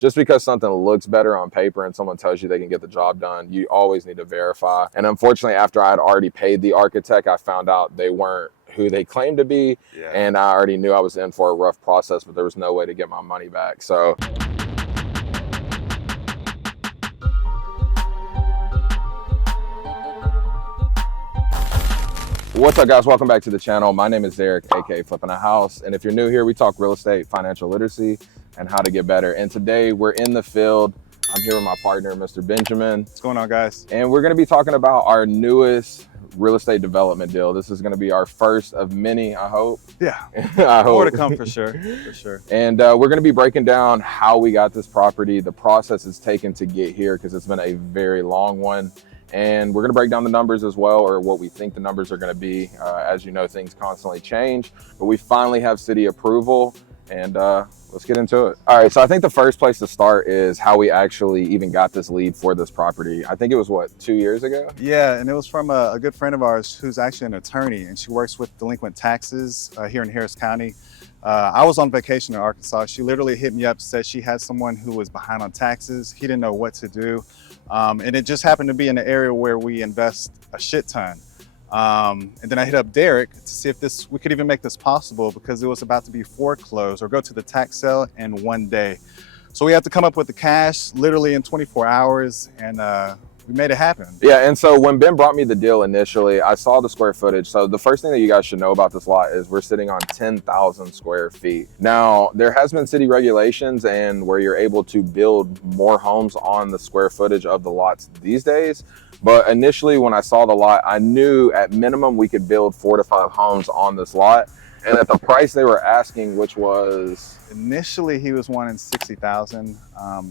just because something looks better on paper and someone tells you they can get the job done, you always need to verify. And unfortunately, after I had already paid the architect, I found out they weren't who they claimed to be. Yeah. And I already knew I was in for a rough process, but there was no way to get my money back. So what's up, guys? Welcome back to the channel. My name is Derek, aka Flippingahouse, and if you're new here, we talk real estate, financial literacy, and how to get better. And today we're in the field. I'm here with my partner, Mr. Benjamin. What's going on, guys? And we're going to be talking about our newest real estate development deal. This is going to be our first of many, I hope. Yeah, I hope. More to come for sure, for sure. And we're going to be breaking down how we got this property, the process it's taken to get here, because it's been a very long one. And we're going to break down the numbers as well, or what we think the numbers are going to be. As you know, things constantly change, but we finally have city approval, and let's get into it. All right, so I think the first place to start is how we actually even got this lead for this property. I think it was, what, 2 years ago? Yeah, and it was from a good friend of ours who's actually an attorney, and she works with delinquent taxes here in Harris County. I was on vacation in Arkansas. She literally hit me up, said she had someone who was behind on taxes. He didn't know what to do. And it just happened to be in an area where we invest a shit ton. And then I hit up Derek to see if we could even make this possible, because it was about to be foreclosed or go to the tax sale in one day. So we had to come up with the cash literally in 24 hours, and we made it happen. Yeah, and so when Ben brought me the deal initially, I saw the square footage. So the first thing that you guys should know about this lot is we're sitting on 10,000 square feet. Now, there has been city regulations and where you're able to build more homes on the square footage of the lots these days. But initially, when I saw the lot, I knew at minimum we could build 4 to 5 homes on this lot. And at the price they were asking, which was... Initially, he was wanting 60,000.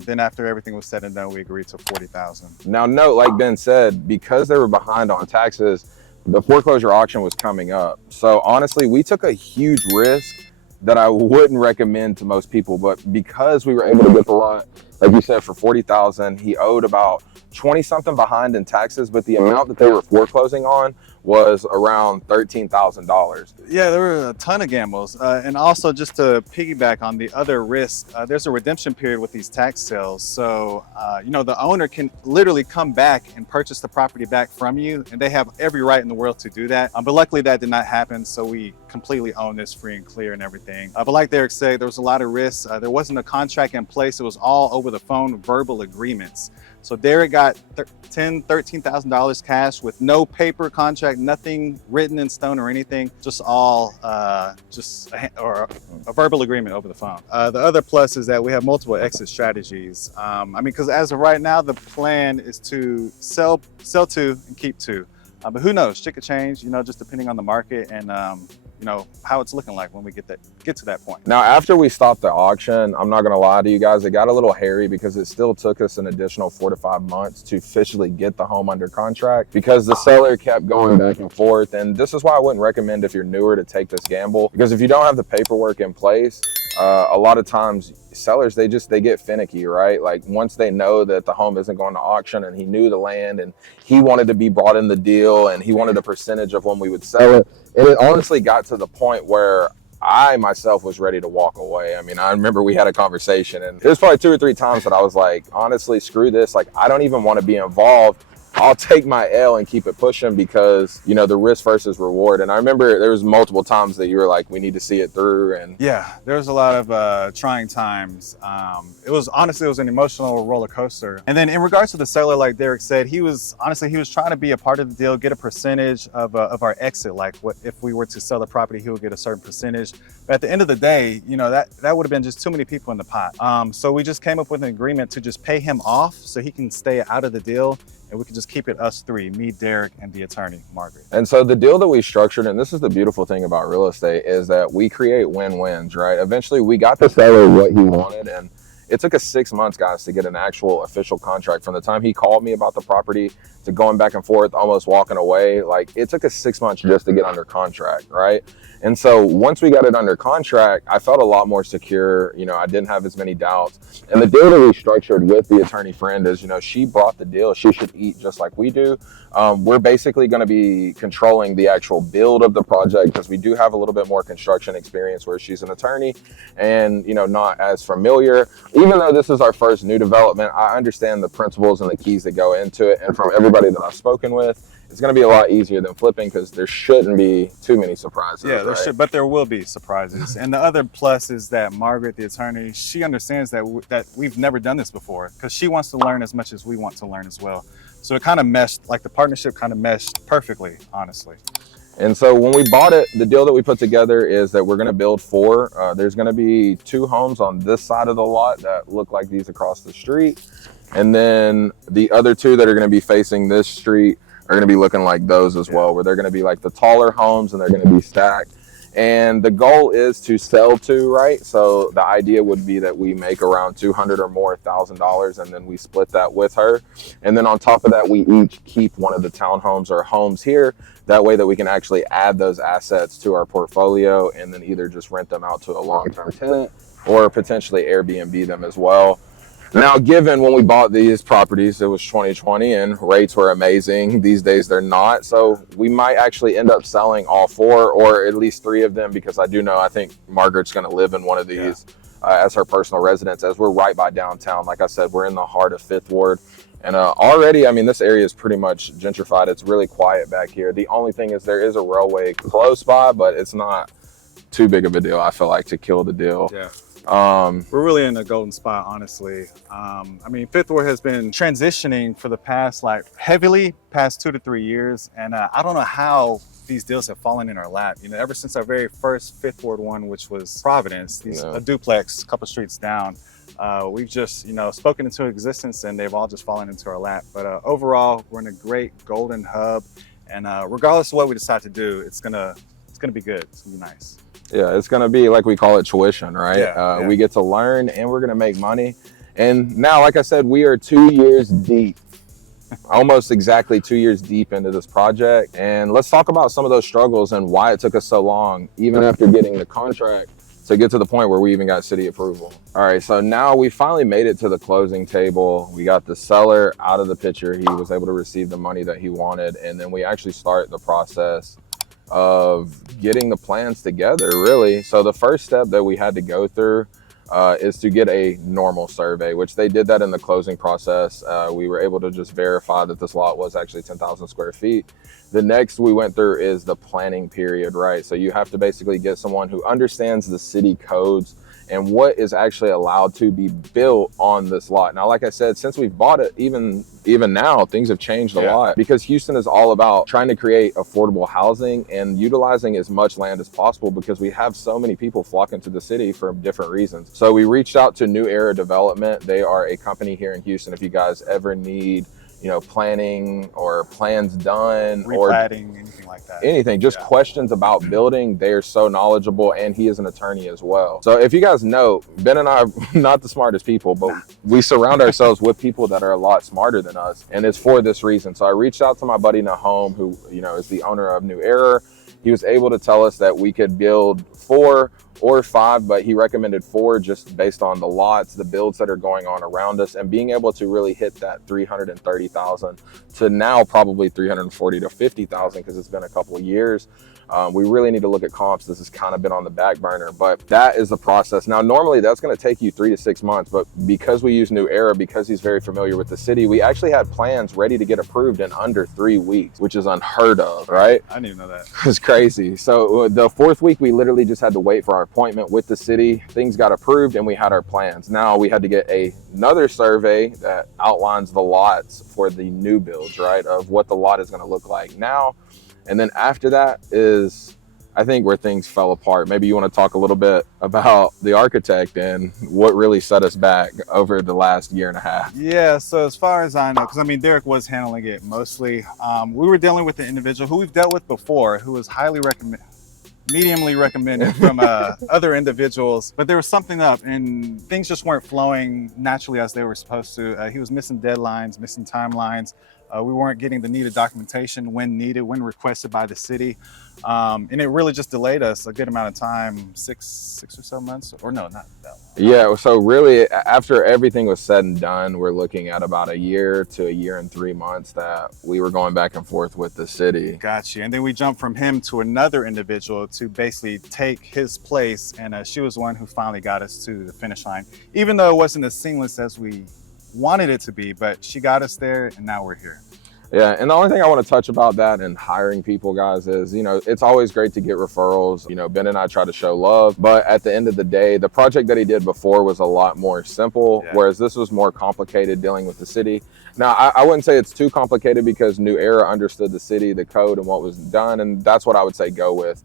Then after everything was said and done, we agreed to 40,000. Now, note, like Ben said, because they were behind on taxes, the foreclosure auction was coming up. So honestly, we took a huge risk that I wouldn't recommend to most people. But because we were able to get the lot, like you said, for 40,000, he owed about 20 something behind in taxes, but the amount that they were foreclosing on was around $13,000. Yeah, there were a ton of gambles. And also, just to piggyback on the other risk, there's a redemption period with these tax sales. So, you know, the owner can literally come back and purchase the property back from you, and they have every right in the world to do that. But luckily that did not happen. So we completely own this free and clear and everything. But like Derek said, there was a lot of risks. There wasn't a contract in place. It was all over the phone, verbal agreements. So Derek got $13,000 cash with no paper contract, nothing written in stone or anything, just all a verbal agreement over the phone. The other plus is that we have multiple exit strategies. I mean, because as of right now, the plan is to sell 2 and keep 2. But who knows? Shit could change, you know, just depending on the market and you know, how it's looking like when we get to that point. Now, after we stopped the auction, I'm not gonna lie to you guys, it got a little hairy because it still took us an additional 4 to 5 months to officially get the home under contract, because the seller kept going back and forth. And this is why I wouldn't recommend, if you're newer, to take this gamble, because if you don't have the paperwork in place, a lot of times sellers, they get finicky, right? Like once they know that the home isn't going to auction, and he knew the land and he wanted to be brought in the deal and he wanted a percentage of when we would sell it. And it honestly got to the point where I myself was ready to walk away. I mean, I remember we had a conversation, and there's probably 2 or 3 times that I was like, honestly, screw this. Like, I don't even want to be involved. I'll take my L and keep it pushing, because, you know, the risk versus reward. And I remember there was multiple times that you were like, we need to see it through. And yeah, there was a lot of trying times. It was an emotional roller coaster. And then in regards to the seller, like Derek said, he was trying to be a part of the deal, get a percentage of our exit. Like, what if we were to sell the property, he would get a certain percentage. But at the end of the day, you know, that would have been just too many people in the pot. So we just came up with an agreement to just pay him off so he can stay out of the deal, and we could just keep it us 3, me, Derek, and the attorney, Margaret. And so the deal that we structured, and this is the beautiful thing about real estate, is that we create win-wins, right? Eventually we got the seller what he wanted, and it took us 6 months, guys, to get an actual official contract. From the time he called me about the property to going back and forth, almost walking away, like it took us 6 months just to get under contract, right? And so once we got it under contract, I felt a lot more secure. You know, I didn't have as many doubts. And the deal that we structured with the attorney friend is, you know, she brought the deal. She should eat just like we do. We're basically going to be controlling the actual build of the project, because we do have a little bit more construction experience, where she's an attorney and, you know, not as familiar. even though this is our first new development, I understand the principles and the keys that go into it. And from everybody that I've spoken with, it's going to be a lot easier than flipping because there shouldn't be too many surprises. Yeah, there right? should, but there will be surprises. And the other plus is that Margaret, the attorney, she understands that we've never done this before because she wants to learn as much as we want to learn as well. So it kind of meshed, like the partnership kind of meshed perfectly, honestly. And so when we bought it, the deal that we put together is that we're going to build 4. There's going to be 2 homes on this side of the lot that look like these across the street. And then the other 2 that are going to be facing this street are going to be looking like those as well, where they're going to be like the taller homes and they're going to be stacked. And the goal is to sell 2, right? So the idea would be that we make around $200,000 or more and then we split that with her. And then on top of that, we each keep one of the townhomes or homes here. That way that we can actually add those assets to our portfolio and then either just rent them out to a long-term tenant or potentially Airbnb them as well. Now, given when we bought these properties, it was 2020 and rates were amazing. These days they're not. So we might actually end up selling all 4 or at least 3 of them because I think Margaret's going to live in one of these as her personal residence, as we're right by downtown. Like I said, we're in the heart of 5th Ward. And already, I mean, this area is pretty much gentrified. It's really quiet back here. The only thing is there is a railway close by, but it's not too big of a deal, I feel like, to kill the deal. Yeah. We're really in a golden spot, honestly. I mean, 5th Ward has been transitioning for the past, past 2 to 3 years. And I don't know how these deals have fallen in our lap. You know, ever since our very first 5th Ward one, which was Providence, a duplex a couple streets down, we've just, spoken into existence and they've all just fallen into our lap. But overall, we're in a great golden hub. And regardless of what we decide to do, it's gonna be good. It's gonna be nice. Yeah, it's going to be like we call it tuition, right? We get to learn and we're going to make money. And now, like I said, we are 2 years deep, almost exactly 2 years deep into this project. And let's talk about some of those struggles and why it took us so long, even after getting the contract, to get to the point where we even got city approval. All right, so now we finally made it to the closing table. We got the seller out of the picture. He was able to receive the money that he wanted. And then we actually start the process of getting the plans together, really. So the first step that we had to go through is to get a normal survey, which they did that in the closing process. We were able to just verify that this lot was actually 10,000 square feet. The next we went through is the planning period, right? So you have to basically get someone who understands the city codes and what is actually allowed to be built on this lot. Now, like I said, since we've bought it, even now, things have changed a lot because Houston is all about trying to create affordable housing and utilizing as much land as possible because we have so many people flocking to the city for different reasons. So we reached out to New Era Development. They are a company here in Houston. If you guys ever need planning or plans done replatting, anything like that. Anything, just questions about building. They are so knowledgeable, and he is an attorney as well. So if you guys know, Ben and I are not the smartest people, but we surround ourselves with people that are a lot smarter than us, and it's for this reason. So I reached out to my buddy Nahom, who is the owner of New Era. He was able to tell us that we could build 4 or 5, but he recommended 4 just based on the lots, the builds that are going on around us, and being able to really hit that 330,000 to now probably 340 to 50,000 because it's been a couple of years. We really need to look at comps. This has kind of been on the back burner, but that is the process. Now, normally that's going to take you 3 to 6 months, but because we use New Era, because he's very familiar with the city, we actually had plans ready to get approved in under 3 weeks, which is unheard of, right? I didn't even know that. It's crazy. So the 4th week, we literally just had to wait for our appointment with the city. Things got approved and we had our plans. Now we had to get another survey that outlines the lots for the new builds, right? Of what the lot is going to look like now. And then after that is, I think, where things fell apart. Maybe you want to talk a little bit about the architect and what really set us back over the last year and a half. Yeah, so as far as I know, because I mean, Derek was handling it mostly. We were dealing with an individual who we've dealt with before, who was mediumly recommended from other individuals, but there was something up and things just weren't flowing naturally as they were supposed to. He was missing deadlines, missing timelines. We weren't getting the needed documentation when needed, when requested by the city. And it really just delayed us a good amount of time, six or so months, or no, not that long. Yeah, so really after everything was said and done, we're looking at about a year to a year and 3 months that we were going back and forth with the city. Gotcha. And then we jumped from him to another individual to basically take his place. And she was the one who finally got us to the finish line, even though it wasn't as seamless as we wanted it to be, but she got us there and now we're here. Yeah, and the only thing I want to touch about that and hiring people, guys, is, you know, it's always great to get referrals. You know, Ben and I try to show love, but at the end of the day, the project that he did before was a lot more simple, whereas this was more complicated dealing with the city. Now, I wouldn't say it's too complicated because New Era understood the city, the code, and what was done, and that's what I would say go with.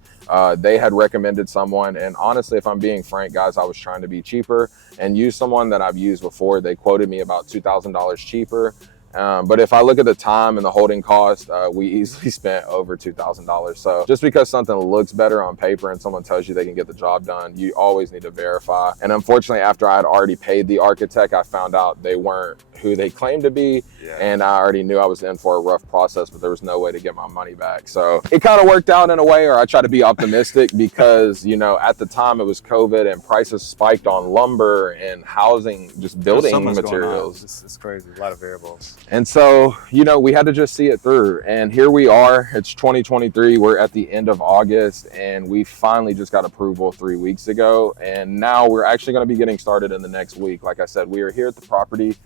They had recommended someone, and honestly, if I'm being frank, guys, I was trying to be cheaper and use someone that I've used before. They quoted me about $2,000 cheaper. But if I look at the time and the holding cost, we easily spent over $2,000. So just because something looks better on paper and someone tells you they can get the job done, you always need to verify. And unfortunately, after I had already paid the architect, I found out they weren't who they claimed to be. And I already knew I was in for a rough process, but there was no way to get my money back. So it kind of worked out in a way, or I try to be optimistic because, you know, at the time it was COVID and prices spiked on lumber and housing, just building materials. It's crazy, a lot of variables. And so, you know, we had to just see it through. And here we are, it's 2023, we're at the end of August, and we finally just got approval 3 weeks ago. And now we're actually going to be getting started in the next week. Like I said, we are here at the property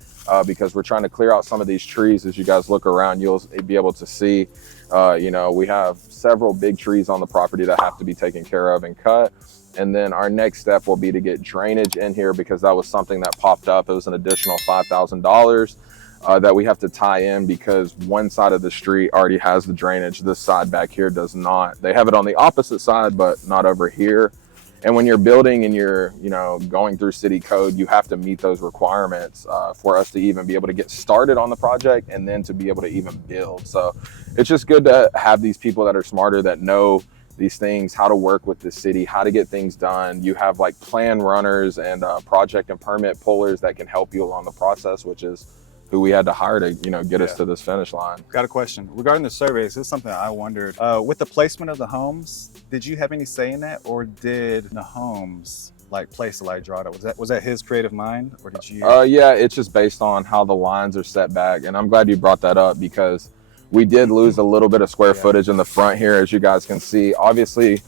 because we're trying to clear out some of these trees. As you guys look around, you'll be able to see, you know, we have several big trees on the property that have to be taken care of and cut. And then our next step will be to get drainage in here because that was something that popped up. It was an additional $5,000. That we have to tie in because one side of the street already has the drainage. This side back here does not. They have it on the opposite side, but not over here. And when you're building and you're, you know, going through city code, you have to meet those requirements for us to even be able to get started on the project and then to be able to even build. So it's just good to have these people that are smarter, that know these things, how to work with the city, how to get things done. You have like plan runners and project and permit pullers that can help you along the process, which is who we had to hire to, you know, get us to this finish line. Got a question regarding the surveys. This is something I wondered. With the placement of the homes, did you have any say in that, or did the homes like place like draw it? Was that his creative mind, or did you? Yeah, it's just based on how the lines are set back, and I'm glad you brought that up because we did lose a little bit of square footage in the front here, as you guys can see. Obviously,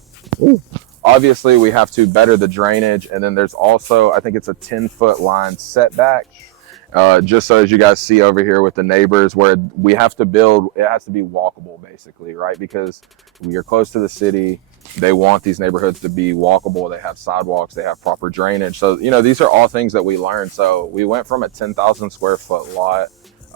we have to better the drainage, and then there's also, I think it's a 10-foot line setback. Just so as you guys see over here with the neighbors, where we have to build, it has to be walkable basically, right? Because we are close to the city. They want these neighborhoods to be walkable. They have sidewalks, they have proper drainage. So, you know, these are all things that we learned. So we went from a 10,000 square foot lot.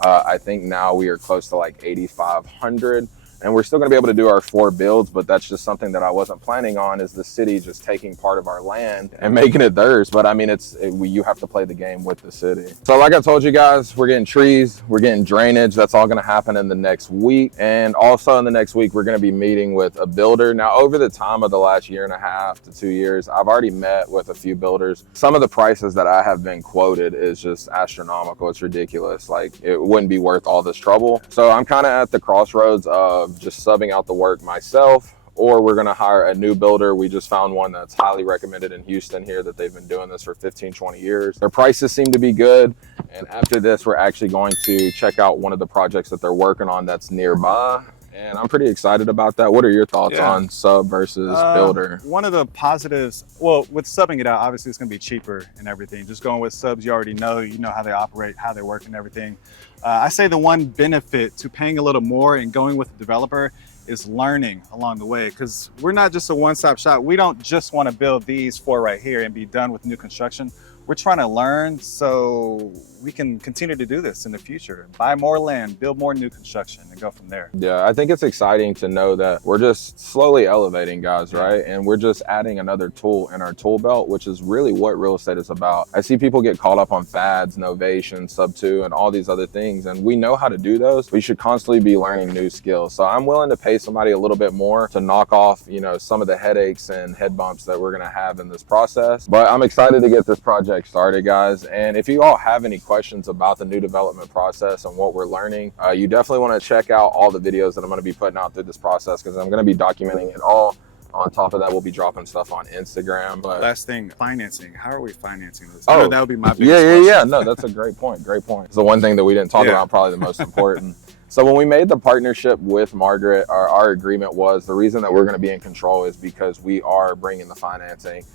I think now we are close to like 8,500. And we're still going to be able to do our 4 builds, but that's just something that I wasn't planning on, is the city just taking part of our land and making it theirs. But I mean, you have to play the game with the city. So like I told you guys, we're getting trees, we're getting drainage. That's all going to happen in the next week. And also in the next week, we're going to be meeting with a builder. Now, over the time of the last 1.5 to 2 years, I've already met with a few builders. Some of the prices that I have been quoted is just astronomical. It's ridiculous. Like, it wouldn't be worth all this trouble. So I'm kind of at the crossroads of just subbing out the work myself, or we're going to hire a new builder. We just found one that's highly recommended in Houston here, that they've been doing this for 15, 20 years. Their prices seem to be good. And after this, we're actually going to check out one of the projects that they're working on that's nearby. And I'm pretty excited about that. What are your thoughts on sub versus builder? One of the positives, well, with subbing it out, obviously it's going to be cheaper and everything. Just going with subs, you already know, you know how they operate, how they work and everything. I say the one benefit to paying a little more and going with a developer is learning along the way, because we're not just a one-stop shop. We don't just want to build these 4 right here and be done with new construction. We're trying to learn so we can continue to do this in the future. Buy more land, build more new construction, and go from there. Yeah, I think it's exciting to know that we're just slowly elevating, guys, right? And we're just adding another tool in our tool belt, which is really what real estate is about. I see people get caught up on fads, novation, sub 2, and all these other things, and we know how to do those. We should constantly be learning new skills. So I'm willing to pay somebody a little bit more to knock off, you know, some of the headaches and head bumps that we're gonna have in this process. But I'm excited to get this project project started, guys. And if you all have any questions about the new development process and what we're learning, you definitely want to check out all the videos that I'm going to be putting out through this process, because I'm going to be documenting it all. On top of that, we'll be dropping stuff on Instagram. But last thing, financing. How are we financing this? Oh, that would be my biggest question. Yeah. No, that's a great point. Great point. It's the one thing that we didn't talk about, probably the most important. So when we made the partnership with Margaret, our agreement was the reason that we're going to be in control is because we are bringing the financing.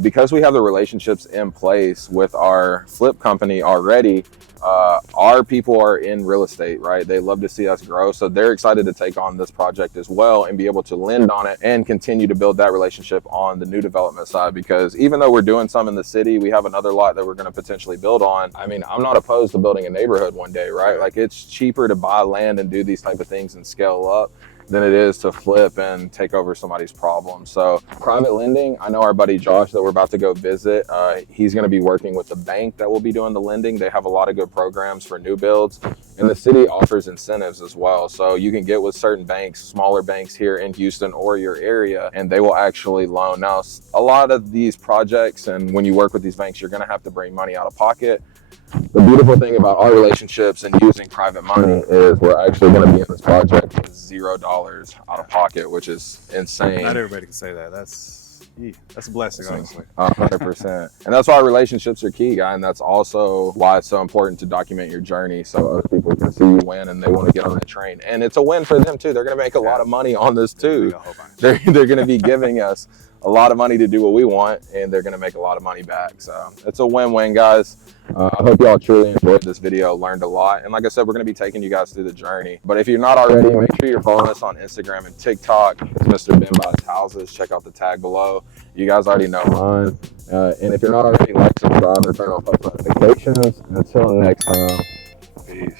Because we have the relationships in place with our flip company already, our people are in real estate, right? They love to see us grow. So they're excited to take on this project as well and be able to lend on it and continue to build that relationship on the new development side. Because even though we're doing some in the city, we have another lot that we're going to potentially build on. I mean, I'm not opposed to building a neighborhood one day, right? Like, it's cheaper to buy land and do these type of things and scale up than it is to flip and take over somebody's problem. So private lending, I know our buddy Josh that we're about to go visit, he's going to be working with the bank that will be doing the lending. They have a lot of good programs for new builds, and the city offers incentives as well. So you can get with certain banks, smaller banks here in Houston or your area, and they will actually loan. Now, a lot of these projects, and when you work with these banks, you're going to have to bring money out of pocket. The beautiful thing about our relationships and using private money is we're actually going to be in this project with $0 out of pocket, which is insane. Not everybody can say that. That's a blessing, honestly. 100%. And that's why relationships are key, guy. And that's also why it's so important to document your journey so other people can see you win and they want to get on that train. And it's a win for them too. They're going to make a lot of money on this too. They're going to be giving us a lot of money to do what we want, and they're going to make a lot of money back. So it's a win-win, guys. I hope y'all truly enjoyed this video, learned a lot. And like I said, we're going to be taking you guys through the journey. But if you're not already, make sure you're following us on Instagram and TikTok. It's Mr. Ben Buys Houses. Check out the tag below. You guys already know mine. And if you're not already, like, subscribe, and turn on post notifications. Until next time, peace.